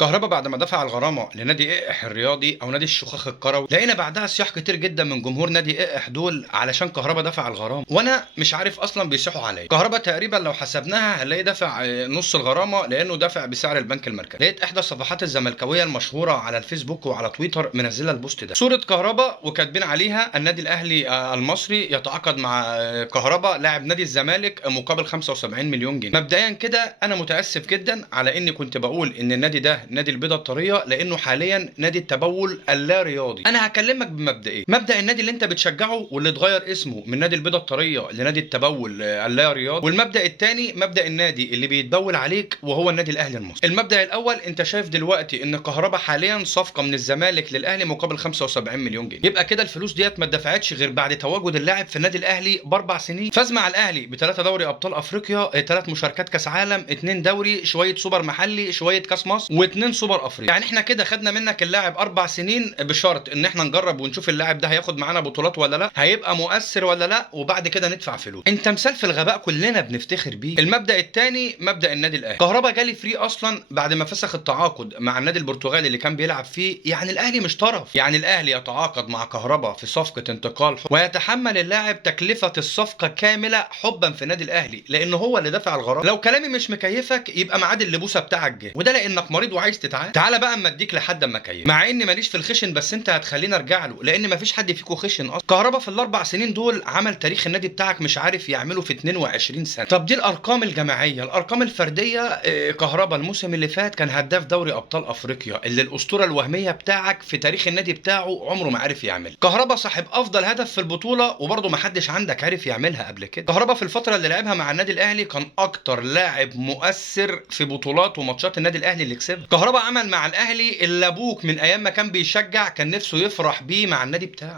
كهربا بعد ما دفع الغرامة لنادي إقح الرياضي أو نادي الشخاخ الكروي، لقينا بعدها صياح كتير جدا من جمهور نادي إقح دول علشان كهربا دفع الغرامة، وأنا مش عارف أصلا بيصيحوا عليا. كهربا تقريبا لو حسبناها هنلاقي دفع نص الغرامة لأنه دافع بسعر البنك المركزي. لقيت إحدى الصفحات الزملكاوية المشهورة على الفيسبوك وعلى تويتر منزلة البوست ده، صورة كهربا وكاتبين عليها النادي الأهلي المصري يتعاقد مع كهربا لاعب نادي الزمالك مقابل 75 مليون جنيه. مبدئيا كده أنا متأسف جدا على إني كنت بقول إن النادي ده نادي البيضة الطريه، لانه حاليا نادي التبول اللا رياضي. انا هكلمك بمبدئين: مبدا النادي اللي انت بتشجعه واللي اتغير اسمه من نادي البيضة الطريه لنادي التبول اللا رياضي، والمبدا الثاني مبدا النادي اللي بيتبول عليك وهو النادي الاهلي المصري. المبدا الاول: انت شايف دلوقتي ان كهربا حاليا صفقه من الزمالك للاهلي مقابل 75 مليون جنيه، يبقى كده الفلوس ديت ما اتدفعتش غير بعد تواجد اللاعب في النادي الاهلي باربع سنين. فاز مع الاهلي بثلاثه دوري ابطال افريقيا، ثلاث مشاركات كاس عالم، اثنين دوري، شويه سوبر محلي، شويه كاس مصر، واثنين سوبر افريقيا. يعني احنا كده خدنا منك اللاعب اربع سنين بشرط ان احنا نجرب ونشوف اللاعب ده هياخد معانا بطولات ولا لا، هيبقى مؤثر ولا لا، وبعد كده ندفع فلوس. انت مثال في الغباء كلنا بنفتخر بيه. المبدا الثاني مبدا النادي الاهلي. كهربا جالي فري اصلا بعد ما فسخ التعاقد مع النادي البرتغالي اللي كان بيلعب فيه. يعني الاهلي مش طرف، يعني الاهلي يتعاقد مع كهربا في صفقه انتقال ويتحمل اللاعب تكلفه الصفقه كامله حبا في النادي الاهلي لانه هو اللي دفع الغرامه. لو كلامي مش مكيفك يبقى ميعاد اللبوسه بتاعك جه، وده لانك مريض وعايز تتعالج. تعالى بقى اما اديك لحد اما اكيف، مع اني ماليش في الخشن بس انت هتخليني ارجع له لان مفيش حد فيكم خشن اصلا. كهربا في الاربع سنين دول عمل تاريخ النادي بتاعك مش عارف يعمله في 22 سنه. طب دي الارقام الجماعيه. الارقام الفرديه: كهربا الموسم اللي فات كان هداف دوري ابطال افريقيا اللي الاسطوره الوهميه بتاعك في تاريخ النادي بتاعه عمره ما عرف يعمل. كهربا صاحب افضل هدف في البطوله وبرضه ما حدش عندك عرف يعملها قبل كده. كهربا في الفتره اللي لعبها مع النادي الاهلي كان اكتر لاعب مؤثر في بطولات وماتشات النادي الاهلي اللي كسبها. كهربا عمل مع الاهلي اللي ابوك من ايام ما كان بيشجع كان نفسه يفرح بيه مع النادي بتاعه.